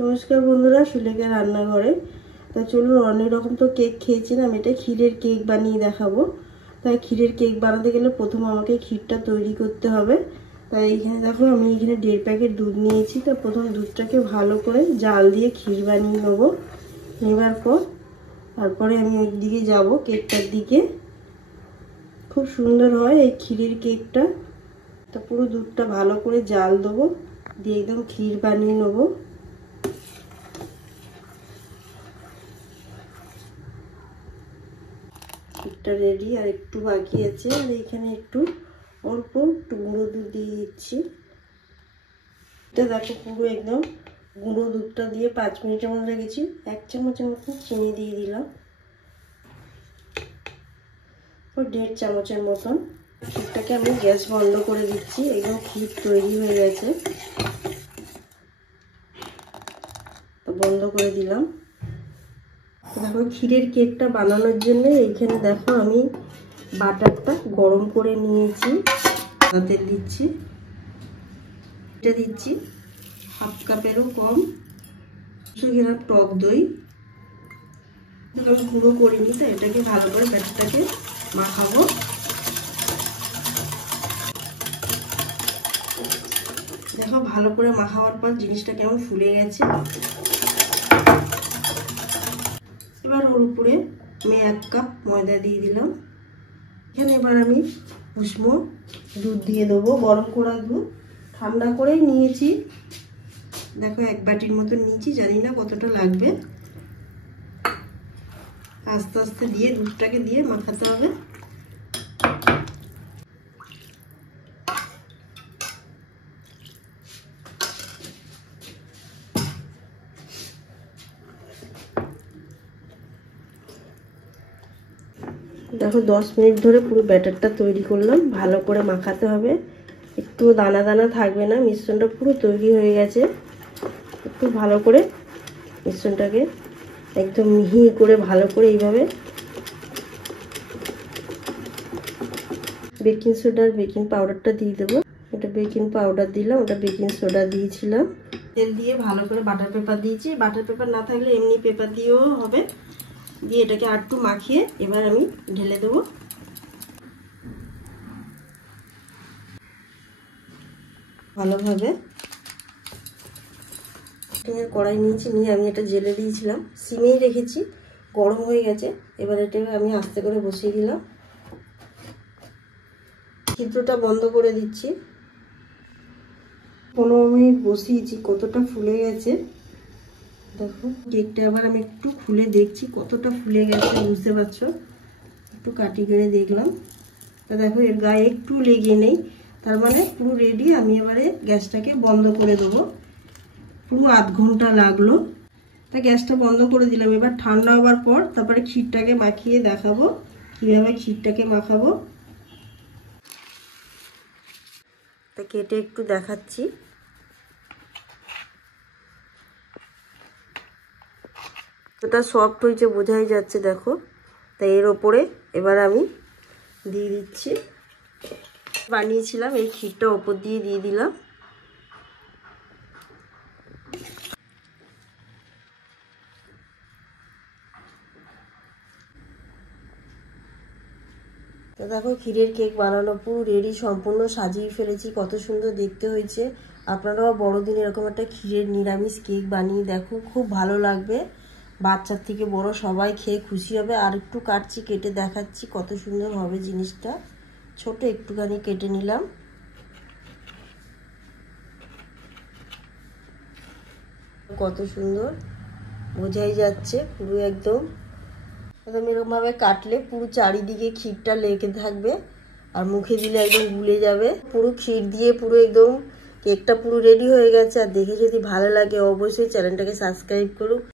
নমস্কার বন্ধুরা, সুলেখা রান্নাঘরে। তা চলুন, অনেক রকম তো কেক খেয়েছিলাম, এটা ক্ষীরের কেক বানিয়ে দেখাবো। তাই ক্ষীরের কেক বানাতে গেলে প্রথম আমাকে ক্ষীরটা তৈরি করতে হবে। তাই এইখানে দেখো, আমি এখানে 1.5 প্যাকেট দুধ নিয়েছি। তো প্রথম দুধটাকে ভালো করে জাল দিয়ে ক্ষীর বানিয়ে নেবো। নেবার পর তারপরে আমি ওই দিকে যাবো, কেকটার দিকে। খুব সুন্দর হয় এই ক্ষীরের কেকটা। তা পুরো দুধটা ভালো করে জাল দেবো, দিয়ে একদম ক্ষীর বানিয়ে নেবো। ক্ষীরটা রেডি, আর একটু বাকি আছে। আর এখানে অল্প একটু গুঁড়ো দুধ দিয়ে দিচ্ছি। এটা দেখো, পুরো একদম গুঁড়ো দুধটা দিয়ে 5 মিনিটের মতো রেখেছি। 1 চামচের মতো চিনি দিয়ে দিলাম, 1.5 চামচের মতন। ক্ষীরটাকে আমি গ্যাস বন্ধ করে দিচ্ছি। একদম ক্ষীর তৈরি হয়ে গেছে, বন্ধ করে দিলাম। দেখো, ক্ষীরের কেকটা বানানোর জন্য এইখানে দেখো আমি বাটারটা গরম করে নিয়েছি। তাতে দিচ্ছি, এটা দিচ্ছি 1/2 কাপেরও কম 200 গ্রাম টক দই। আমি গুঁড়ো করিনি, তো এটাকে ভালো করে ব্যাটারটাকে মাখাবো। দেখো, ভালো করে মাখাবার পর জিনিসটা কেমন ফুলে গেছে। এবার ওর উপরে আমি 1 কাপ ময়দা দিয়ে দিলাম। এখানে এবার আমি উষ্ণ দুধ দিয়ে দেবো, গরম করা দুধ। ঠান্ডা করেই নিয়েছি। দেখো, 1 বাটির মতো নিয়েছি, জানি না কতটা লাগবে। আস্তে আস্তে দিয়ে দুধটাকে দিয়ে মাখাতে হবে। দেখো, 10 মিনিট ধরে পুরো ব্যাটারটা তৈরি করলাম। ভালো করে মাখাতে হবে, একটু দানা দানা থাকবে না। মিশ্রণটা পুরো তৈরি হয়ে গেছে। একটু ভালো করে মিশ্রণটাকে একদম মিহি করে ভালো করে এইভাবে বেকিং সোডা আর বেকিং পাউডারটা দিয়ে দেবো। এটা বেকিং পাউডার দিলাম, ওটা বেকিং সোডা দিয়েছিলাম। তেল দিয়ে ভালো করে বাটার পেপার দিয়েছি। বাটার পেপার না থাকলে এমনি পেপার দিয়েও হবে। দিয়ে এটাকে আরেকটু মাখিয়ে এবার আমি ঢেলে দেবো ভালোভাবে। কড়াই নিয়েছি, নিয়ে আমি এটা জেলে দিয়েছিলাম, সিমেই রেখেছি। গরম হয়ে গেছে। এবার এটাকে আমি আস্তে করে বসিয়ে দিলাম। ছিদ্রটা বন্ধ করে দিচ্ছি। 15 মিনিট বসিয়েছি, কতটা ফুলে গেছে দেখো। কেকটা আবার আমি একটু খুলে দেখছি কতটা ফুলে গেছে, বুঝতে পারছো। একটু কাটি করে দেখলাম। তা দেখো, এর গায়ে একটু লেগে নেই, তার মানে পুরো রেডি। আমি এবারে গ্যাসটাকে বন্ধ করে দেবো। পুরো আধ ঘন্টা লাগলো। তা গ্যাসটা বন্ধ করে দিলাম। এবার ঠান্ডা হওয়ার পর তারপরে ক্ষীরটাকে মাখিয়ে দেখাবো কীভাবে ক্ষীরটাকে মাখাবো। তা কেটে একটু দেখাচ্ছি। এটা সফট হয়েছে, বোঝাই যাচ্ছে দেখো। তাই এর ওপরে এবার আমি দিয়ে দিচ্ছি, বানিয়েছিলাম এই ক্ষীরটা ওপর দিয়ে দিলাম। তো দেখো, ক্ষীরের কেক বানানো পুরো রেডি, সম্পূর্ণ সাজিয়ে ফেলেছি। কত সুন্দর দেখতে হয়েছে। আপনারাও বড়দিন এরকম একটা ক্ষীরের নিরামিষ কেক বানিয়ে দেখো, খুব ভালো লাগবে। বাচ্চার থেকে বড় সবাই খেয়ে খুশি হবে। আর একটু কাটছি, কেটে দেখাচ্ছি কত সুন্দর হবে জিনিসটা। ছোট একটুখানি কেটে নিলাম। কত সুন্দর বোঝাই যাচ্ছে, পুরো একদম এরকমভাবে কাটলে পুরো চারিদিকে ক্ষীরটা লেগে থাকবে, আর মুখে দিলে একদম গুলে যাবে। পুরো ক্ষীর দিয়ে পুরো একদম কেকটা পুরো রেডি হয়ে গেছে। আর দেখে যদি ভালো লাগে অবশ্যই চ্যানেলটাকে সাবস্ক্রাইব করুন।